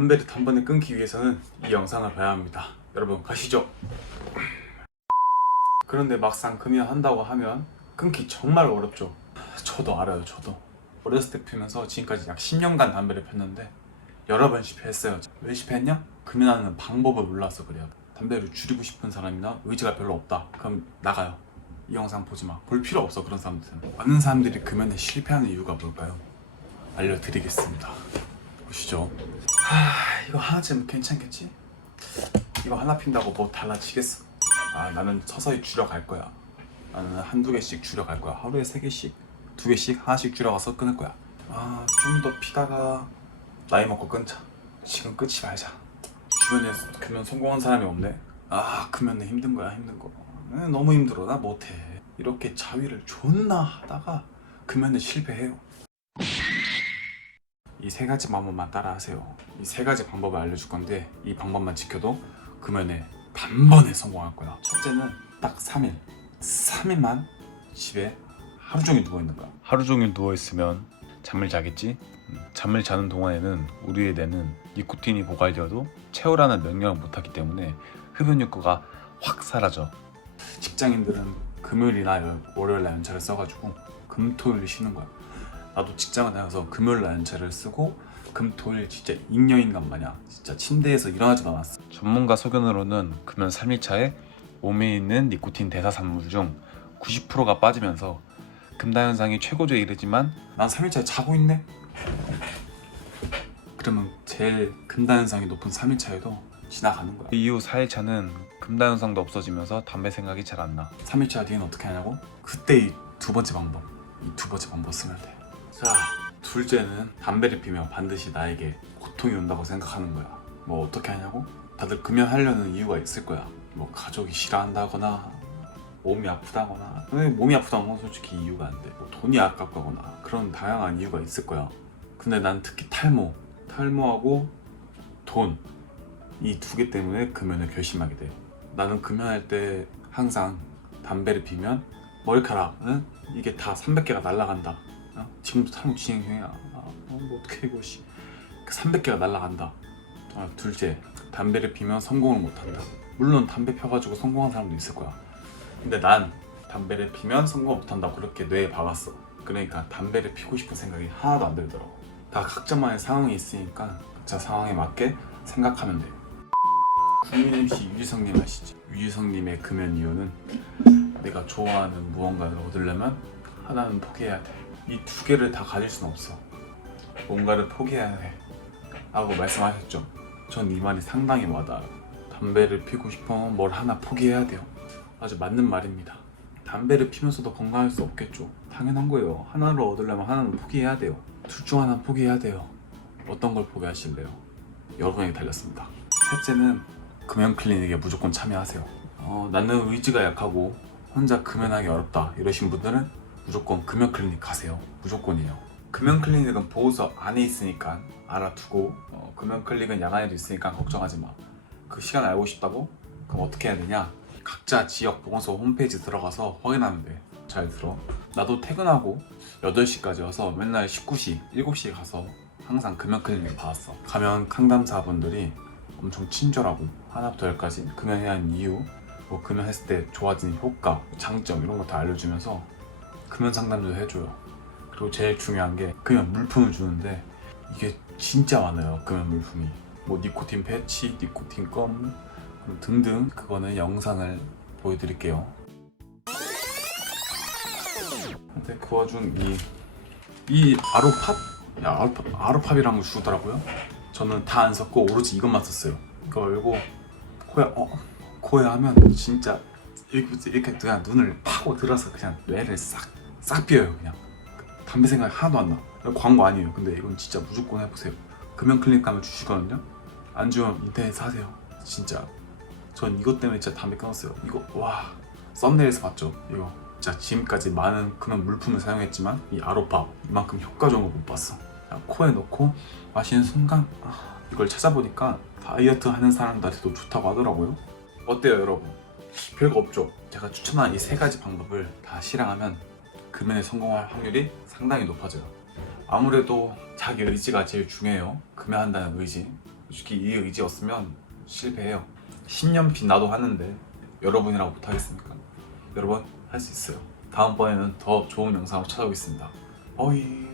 담배를 단번에 끊기 위해서는 이 영상을 봐야 합니다. 여러분 가시죠. 그런데 막상 금연한다고 하면 끊기 정말 어렵죠. 저도 알아요, 저도. 어렸을 때 피면서 지금까지 약 10년간 담배를 폈는데 여러 번 실패했어요. 왜 실패했냐? 금연하는 방법을 몰라서 그래요. 담배를 줄이고 싶은 사람이나 의지가 별로 없다. 그럼 나가요. 이 영상 보지 마. 볼 필요 없어 그런 사람들은. 많은 사람들이 금연에 실패하는 이유가 뭘까요? 알려드리겠습니다. 보시죠. 아 이거 하나쯤 괜찮겠지? 이거 하나 핀다고 뭐 달라지겠어? 아 나는 서서히 줄여갈 거야. 나는 한두 개씩 줄여갈 거야. 하루에 세 개씩, 두 개씩 하나씩 줄여가서 끊을 거야. 아 좀 더 피다가 나이 먹고 끊자. 지금 끊지 말자. 주변에 금연 성공한 사람이 없네. 아 금연은 힘든 거야 힘든 거. 에, 너무 힘들어 나 못해. 이렇게 자위를 존나 하다가 금연에 실패해요. 이 세 가지 방법만 따라하세요. 이 세 가지 방법을 알려줄 건데 이 방법만 지켜도 금연에 단번에 성공할 거야. 첫째는 딱 3일. 3일만 집에 하루 종일 누워 있는 거야. 하루 종일 누워 있으면 잠을 자겠지. 음, 잠을 자는 동안에는 우리의 뇌는 니코틴이 고갈되어도 채우라는 명령을 못하기 때문에 흡연 욕구가 확 사라져. 직장인들은 금요일이나 여- 월요일 날 연차를 써가지고 금토일 쉬는 거야. 나도 직장을 다녀서 금요일 날 연차를 쓰고 금토일 진짜 잉여인간 마냥 진짜 침대에서 일어나지도 않았어. 전문가 소견으로는 금연 3일차에 몸에 있는 니코틴 대사산물 중 90%가 빠지면서 금단 현상이 최고조에 이르지만 난 3일차에 자고 있네? 그러면 제일 금단 현상이 높은 3일차에도 지나가는 거야 이후 4일차는 금단 현상도 없어지면서 담배 생각이 잘 안 나. 3일차 뒤에는 어떻게 하냐고? 그때 이 두 번째 방법 이 두 번째 방법 쓰면 돼 자 둘째는 담배를 피며 반드시 나에게 고통이 온다고 생각하는 거야. 뭐 어떻게 하냐고? 다들 금연하려는 이유가 있을 거야. 뭐 가족이 싫어한다거나 몸이 아프다거나. 왜 몸이 아프다는 건 솔직히 이유가 안 돼. 뭐 돈이 아깝거나 그런 다양한 이유가 있을 거야. 근데 난 특히 탈모. 탈모하고 돈. 이 두 개 때문에 금연을 결심하게 돼. 나는 금연할 때 항상 담배를 피면 머리카락은 이게 다 300개가 날아간다 어? 지금도 탈모 진행 중이야. 아, 어, 뭐 어떻게 이거 씨. 300개가 날아간다. 어, 둘째 담배를 피면 성공을 못한다. 물론 담배 펴가지고 성공한 사람도 있을 거야. 근데 난 담배를 피면 성공 못한다고 그렇게 뇌에 박았어. 그러니까 담배를 피고 싶은 생각이 하나도 안 들더라고. 다 각자만의 상황이 있으니까 각자 상황에 맞게 생각하면 돼. 국민 MC 유지성님 아시지? 유지성님의 금연 이유는 내가 좋아하는 무언가를 얻으려면 하나는 포기해야 돼. 이 두 개를 다 가질 수는 없어. 뭔가를 포기해야 해. 라고 말씀하셨죠. 전 이 말이 상당히 와닿아요. 담배를 피고 싶으면 뭘 하나 포기해야 돼요. 아주 맞는 말입니다. 담배를 피면서도 건강할 수 없겠죠. 당연한 거예요. 하나를 얻으려면 하나는 포기해야 돼요. 둘 중 하나 포기해야 돼요. 어떤 걸 포기하실래요? 여러분에게 달렸습니다. 셋째는 금연 클리닉에 무조건 참여하세요. 어, 나는 의지가 약하고 혼자 금연하기 어렵다 이러신 분들은 무조건 금연 클리닉 가세요. 무조건이에요. 금연 클리닉은 보호소 안에 있으니까 알아두고 어, 금연 클리닉은 야간에도 있으니까 걱정하지 마. 그 시간 알고 싶다고? 그럼 어떻게 해야 되냐? 각자 지역 보건소 홈페이지 들어가서 확인하면 돼. 잘 들어. 나도 퇴근하고 8시까지 와서 맨날 19시, 7시에 가서 항상 금연 클리닉 받았어. 가면 상담사분들이 엄청 친절하고 하나부터 열까지 금연에 대한 이유, 뭐 금연했을 때 좋아지는 효과, 장점 이런 거 다 알려주면서 금연 상담도 해줘요. 그리고 제일 중요한 게 금연 물품을 주는데 이게 진짜 많아요. 금연 물품이 뭐 니코틴 패치, 니코틴 껌 등등 그거는 영상을 보여드릴게요. 근데 그 와중 이, 이 아로팝? 야, 아로팝, 아로팝이라는 걸 주더라고요. 저는 다안 섞고 오로지 이것만 썼어요. 이거 열고 코에 어 코에 하면 진짜 이렇게 그냥 눈을 파고 들어서 그냥 뇌를 싹 싹 비어요 그냥 담배 생각이 하나도 안 나. 광고 아니에요. 근데 이건 진짜 무조건 해보세요. 금연 클리닉 가면 주시거든요. 안 주면 인터넷 사세요. 진짜. 전 이것 때문에 진짜 담배 끊었어요. 이거 와 썸네일에서 봤죠. 이거 진짜 지금까지 많은 그런 물품을 사용했지만 이 아로팝 이만큼 효과 좋은 거못 봤어. 코에 넣고 마시는 순간 아, 이걸 찾아보니까 다이어트 하는 사람들한테도 좋다고 하더라고요. 어때요 여러분? 별거 없죠. 제가 추천한 이 세 가지 방법을 다 실행하면 금연에 성공할 확률이 상당히 높아져요. 아무래도 자기 의지가 제일 중요해요. 금연한다는 의지. 솔직히 이 의지 없으면 실패해요 10년피 나도 하는데 여러분이라고 못하겠습니까? 여러분 할 수 있어요 다음번에는 더 좋은 영상으로 찾아오겠습니다 어이